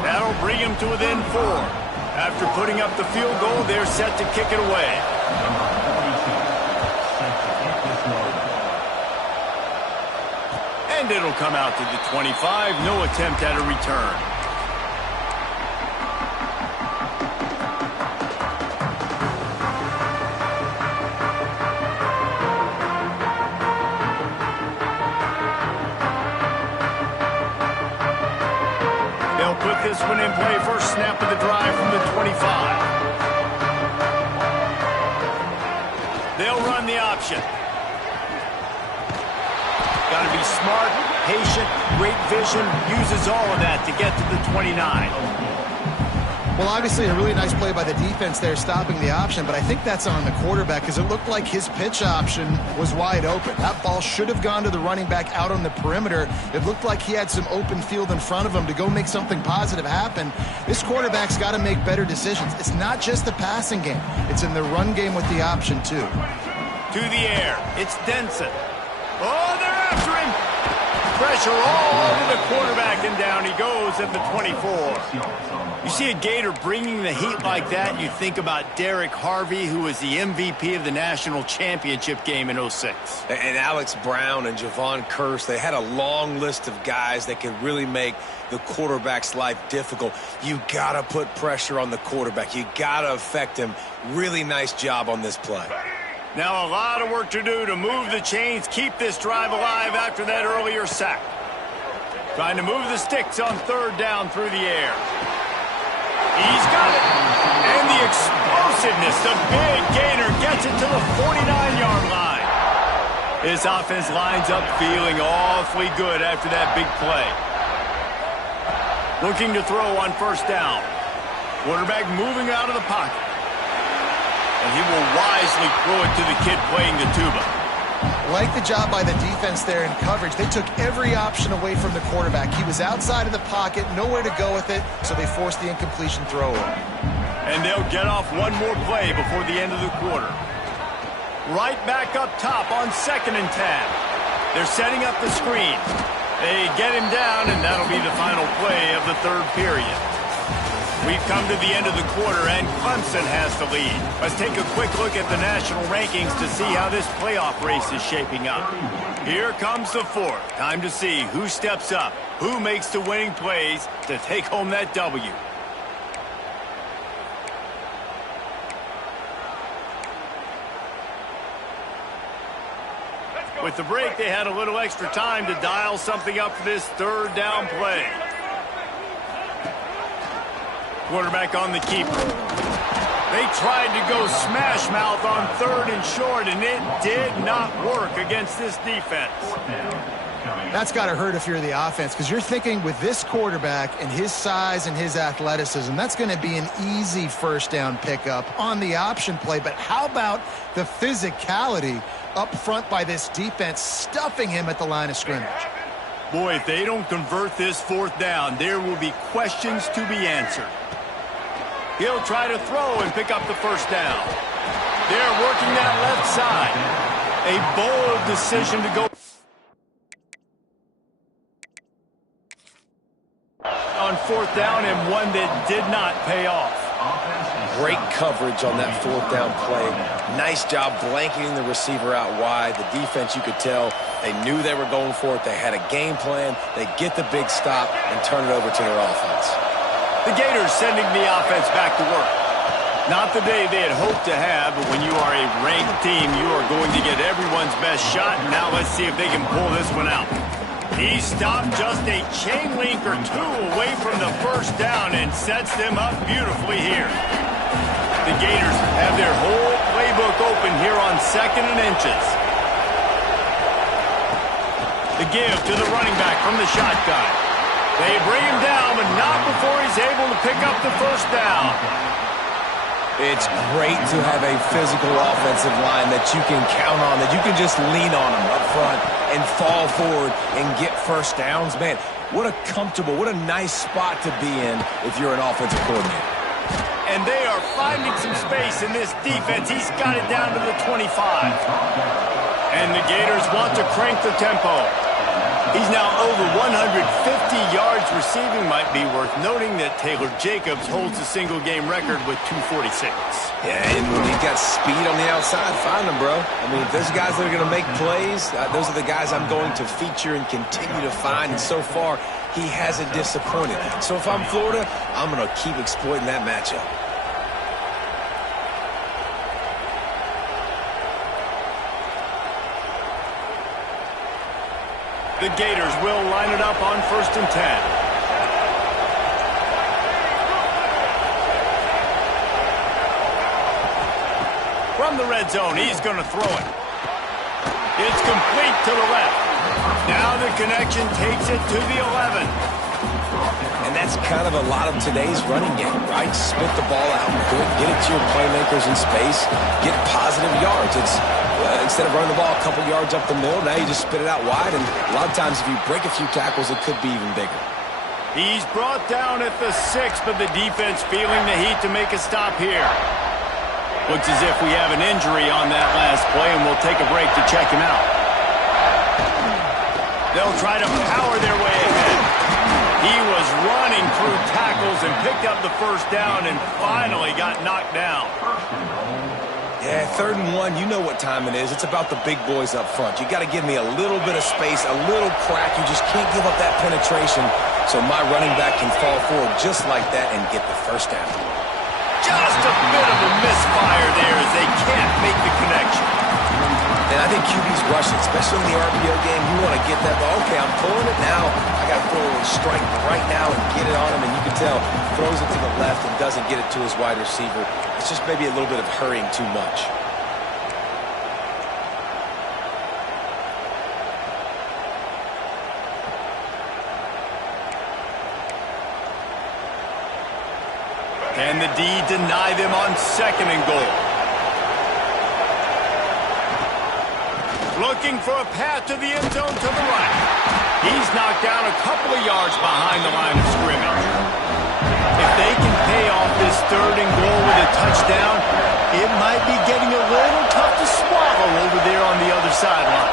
That'll bring him to within 4. After putting up the field goal, they're set to kick it away. And it'll come out to the 25. No attempt at a return. Put this one in play. First snap of the drive from the 25. They'll run the option. Got to be smart, patient, great vision. Uses all of that to get to the 29. Well, obviously, a really nice play by the defense there, stopping the option, but I think that's on the quarterback because it looked like his pitch option was wide open. That ball should have gone to the running back out on the perimeter. It looked like he had some open field in front of him to go make something positive happen. This quarterback's got to make better decisions. It's not just the passing game. It's in the run game with the option, too. To the air. It's Denson. Oh, they're after him. Pressure all over the quarterback, and down he goes at the 24. You see a Gator bringing the heat like that, you think about Derek Harvey, who was the MVP of the national championship game in 06. And Alex Brown and Javon Curse, they had a long list of guys that could really make the quarterback's life difficult. You got to put pressure on the quarterback. You got to affect him. Really nice job on this play. Now a lot of work to do to move the chains, keep this drive alive after that earlier sack. Trying to move the sticks on 3rd down through the air. He's got it. And the explosiveness, the big Gator gets it to the 49-yard line. This offense lines up feeling awfully good after that big play. Looking to throw on 1st down. Quarterback moving out of the pocket. And he will wisely throw it to the kid playing the tuba. Like the job by the defense there in coverage. They took every option away from the quarterback. He was outside of the pocket, nowhere to go with it, so they forced the incompletion throw. And they'll get off one more play before the end of the quarter. Right back up top on 2nd and 10. They're setting up the screen. They get him down, and that'll be the final play of the third period. We've come to the end of the quarter, and Clemson has the lead. Let's take a quick look at the national rankings to see how this playoff race is shaping up. Here comes the fourth. Time to see who steps up, who makes the winning plays to take home that W. With the break, they had a little extra time to dial something up for this third down play. Quarterback on the keeper. They tried to go smash mouth on third and short, and it did not work against this defense. That's got to hurt if you're the offense, because you're thinking with this quarterback and his size and his athleticism, that's going to be an easy first down pickup on the option play. But how about the physicality up front by this defense, stuffing him at the line of scrimmage? Boy, if they don't convert this fourth down, there will be questions to be answered. He'll try to throw and pick up the first down. They're working that left side. A bold decision to go on fourth down, and one that did not pay off. Great coverage on that fourth down play. Nice job blanketing the receiver out wide. The defense, you could tell, they knew they were going for it. They had a game plan. They get the big stop and turn it over to their offense. The Gators sending the offense back to work. Not the day they had hoped to have, but when you are a ranked team, you are going to get everyone's best shot. And now let's see if they can pull this one out. He stopped just a chain link or two away from the first down and sets them up beautifully here. The Gators have their whole playbook open here on 2nd and inches. The give to the running back from the shotgun. They bring him down, but not before he's able to pick up the first down. It's great to have a physical offensive line that you can count on, that you can just lean on them up front and fall forward and get first downs. Man, what a comfortable, what a nice spot to be in if you're an offensive coordinator. And they are finding some space in this defense. He's got it down to the 25. And the Gators want to crank the tempo. He's now over 150 yards receiving. Might be worth noting that Taylor Jacobs holds the single-game record with 246. Yeah, and when he's got speed on the outside, find him, bro. I mean, if there's guys that are going to make plays, those are the guys I'm going to feature and continue to find. And so far, he hasn't disappointed. So if I'm Florida, I'm going to keep exploiting that matchup. The Gators will line it up on 1st and 10. From the red zone, he's going to throw it. It's complete to the left. Now the connection takes it to the 11. And that's kind of a lot of today's running game, right? Spit the ball out, get it to your playmakers in space, get positive yards. It's instead of running the ball a couple yards up the middle, now you just spit it out wide, and a lot of times if you break a few tackles, it could be even bigger. He's brought down at the 6, but the defense feeling the heat to make a stop here. Looks as if we have an injury on that last play, and we'll take a break to check him out. They'll try to power their way ahead. He was running through tackles and picked up the first down and finally got knocked down. Yeah, 3rd and 1, you know what time it is. It's about the big boys up front. You got to give me a little bit of space, a little crack. You just can't give up that penetration so my running back can fall forward just like that and get the first down. Just a bit of a misfire there as they can't make the connection. And I think QB's rushing, especially in the RPO game. You want to get that ball. Okay, I'm pulling it now. I got to throw a strike right now and get it on him. And you can tell, throws it to the left and doesn't get it to his wide receiver. It's just maybe a little bit of hurrying too much. Can the D deny them on 2nd and goal? Looking for a path to the end zone to the right. He's knocked down a couple of yards behind the line of scrimmage. If they can pay off this 3rd and goal with a touchdown, it might be getting a little tough to swallow over there on the other sideline.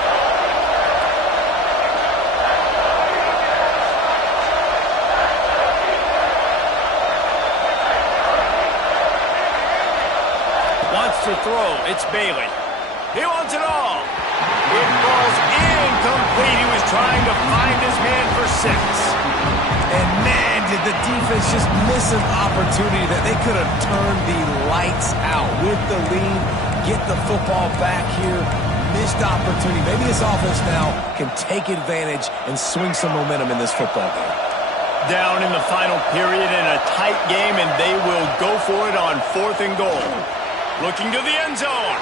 throw. It's Bailey. He wants it all. It falls incomplete. He was trying to find his man for 6. And man, did the defense just miss an opportunity that they could have turned the lights out with the lead, get the football back here. Missed opportunity. Maybe this offense now can take advantage and swing some momentum in this football game. Down in the final period in a tight game, and they will go for it on 4th and goal. Looking to the end zone.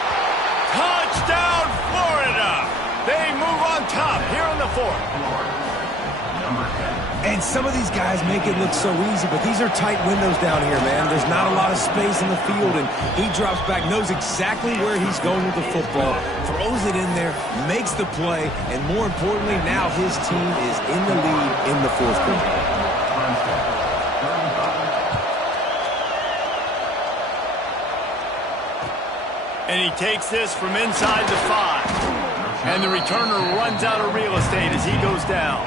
Touchdown, Florida! They move on top here on the 4th. And some of these guys make it look so easy, but these are tight windows down here, man. There's not a lot of space in the field, and he drops back, knows exactly where he's going with the football, throws it in there, makes the play, and more importantly, now his team is in the lead in the 4th quarter. And he takes this from inside the 5. And the returner runs out of real estate as he goes down.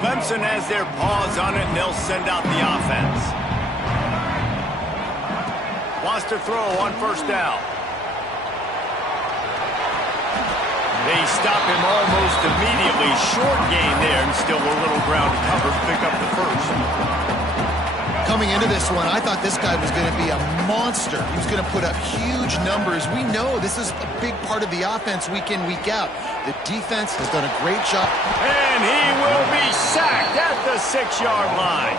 Clemson has their paws on it, and they'll send out the offense. Wants to throw on 1st down. They stop him almost immediately. Short gain there, and still a little ground to cover to pick up the 1st. Coming into this one, I thought this guy was going to be a monster. He was going to put up huge numbers. We know this is a big part of the offense week in, week out. The defense has done a great job. And he will be sacked at the 6-yard line.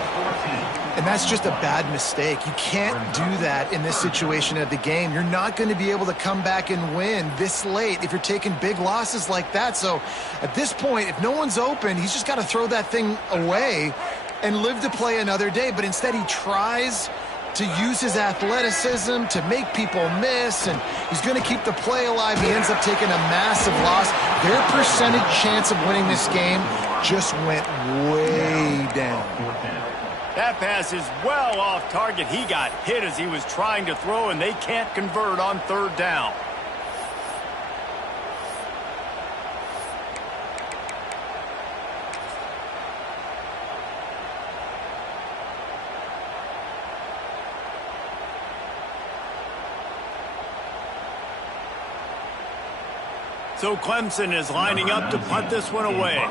And that's just a bad mistake. You can't do that in this situation of the game. You're not going to be able to come back and win this late if you're taking big losses like that. So at this point, if no one's open, he's just got to throw that thing away and live to play another day. But instead he tries to use his athleticism to make people miss, and he's going to keep the play alive. He ends up taking a massive loss. Their percentage chance of winning this game just went way down. That pass is well off target. He got hit as he was trying to throw, and they can't convert on 3rd down. So Clemson is lining up to punt this one away.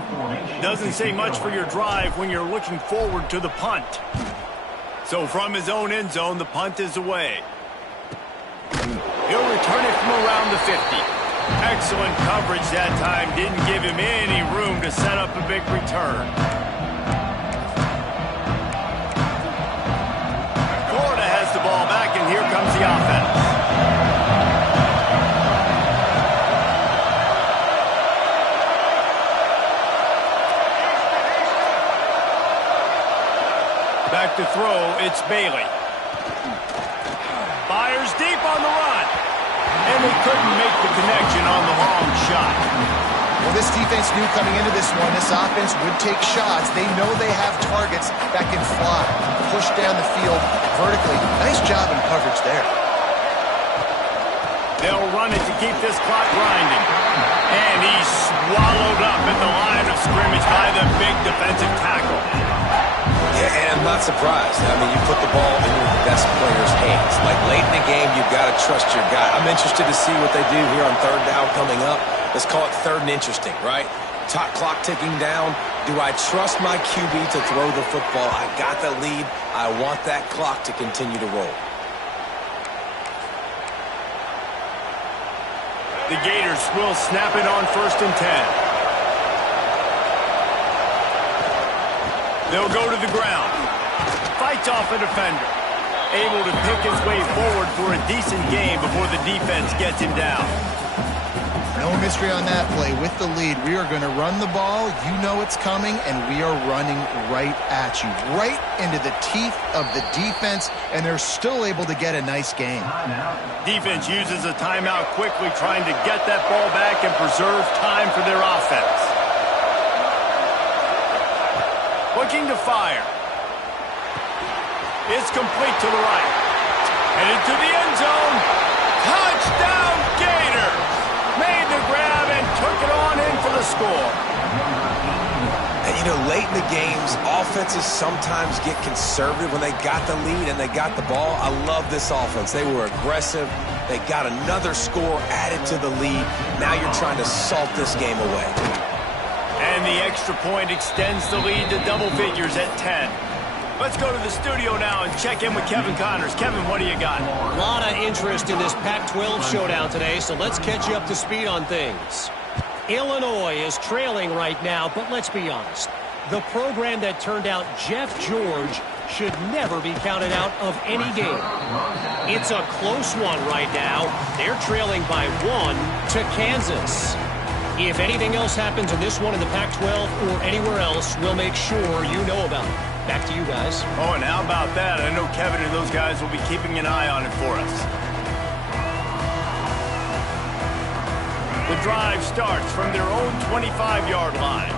Doesn't say much for your drive when you're looking forward to the punt. So from his own end zone, the punt is away. He'll return it from around the 50. Excellent coverage that time. Didn't give him any room to set up a big return. Florida has the ball back, and here comes the offense. Back to throw, it's Bailey. Fires deep on the run. And they couldn't make the connection on the long shot. Well, this defense knew coming into this one, this offense would take shots. They know they have targets that can fly, push down the field vertically. Nice job in coverage there. They'll run it to keep this clock grinding. And he's swallowed up at the line of scrimmage by the big defensive tackle. Yeah, and I'm not surprised. I mean, you put the ball in your best player's hands. Like, late in the game, you've got to trust your guy. I'm interested to see what they do here on 3rd down coming up. Let's call it 3rd and interesting, right? Top clock ticking down. Do I trust my QB to throw the football? I got the lead. I want that clock to continue to roll. The Gators will snap it on 1st and 10. They'll go to the ground. Fights off a defender. Able to pick his way forward for a decent game before the defense gets him down. No mystery on that play. With the lead, we are going to run the ball. You know it's coming, and we are running right at you. Right into the teeth of the defense, and they're still able to get a nice game. Defense uses a timeout quickly, trying to get that ball back and preserve time for their offense. Looking to fire. It's complete to the right. Headed to the end zone. Touchdown, Gators! Made the grab and took it on in for the score. And, you know, late in the games, offenses sometimes get conservative when they got the lead and they got the ball. I love this offense. They were aggressive. They got another score added to the lead. Now you're trying to salt this game away. And the extra point extends the lead to double figures at 10. Let's go to the studio now and check in with Kevin Connors. Kevin, what do you got? A lot of interest in this Pac-12 showdown today, so let's catch you up to speed on things. Illinois is trailing right now, but let's be honest. The program that turned out Jeff George should never be counted out of any game. It's a close one right now. They're trailing by 1 to Kansas. If anything else happens in this one in the Pac-12 or anywhere else, we'll make sure you know about it. Back to you guys. Oh, and how about that? I know Kevin and those guys will be keeping an eye on it for us. The drive starts from their own 25-yard line.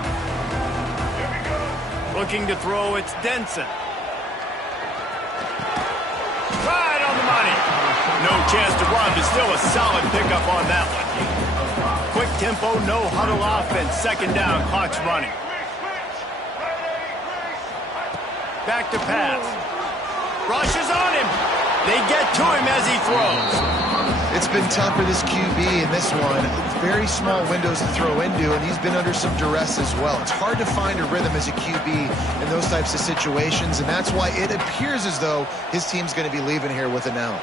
Looking to throw, it's Denson. Right on the money. No chance to run, but still a solid pickup on that one. Quick tempo, no huddle offense. Second down, clock's running. Back to pass. Rushes on him. They get to him as he throws. It's been tough for this QB in this one. Very small windows to throw into, and he's been under some duress as well. It's hard to find a rhythm as a QB in those types of situations, and that's why it appears as though his team's going to be leaving here with an L.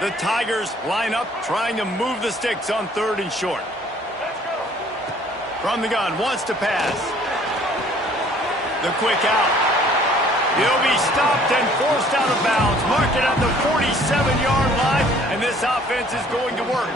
The Tigers line up, trying to move the sticks on 3rd and short. From the gun, wants to pass. The quick out. He'll be stopped and forced out of bounds. Marked it at the 47-yard line, and this offense is going to work.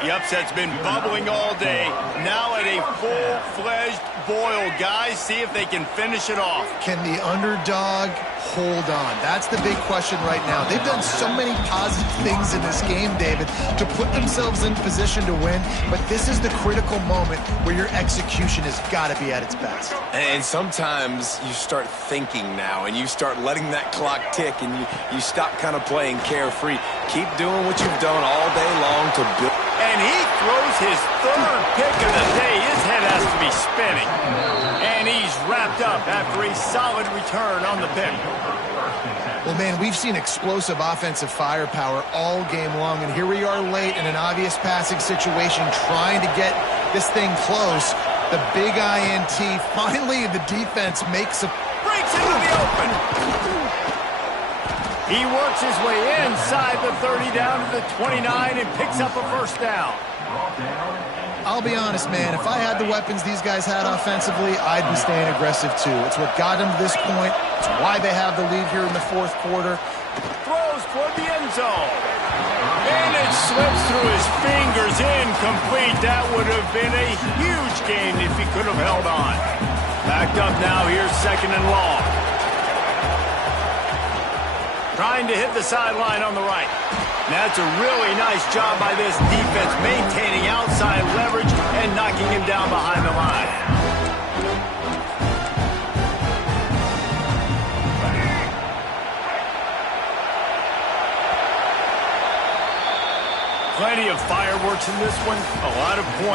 The upset's been bubbling all day. Now at a full-fledged boil. Guys, see if they can finish it off. Can the underdog hold on? That's the big question right now. They've done so many positive things in this game, David, to put themselves in position to win, but this is the critical moment where your execution has got to be at its best. And sometimes you start thinking now, and you start letting that clock tick, and you stop kind of playing carefree. Keep doing what you've done all day long to build. And he throws his 3rd pick of the day. His head has to be spinning. And he's wrapped up after a solid return on the pick. Well, man, we've seen explosive offensive firepower all game long, and here we are late in an obvious passing situation trying to get this thing close. The big INT, finally the defense makes a... Breaks into the open. He works his way inside the 30 down to the 29 and picks up a first down. I'll be honest, man, if I had the weapons these guys had offensively, I'd be staying aggressive too. It's what got them to this point. It's why they have the lead here in the 4th quarter. Throws toward the end zone. And it slips through his fingers, incomplete. That would have been a huge gain if he could have held on. Backed up now, here's 2nd and long. Trying to hit the sideline on the right. That's a really nice job by this defense, maintaining outside leverage and knocking him down behind the line. Plenty of fireworks in this one. A lot of points.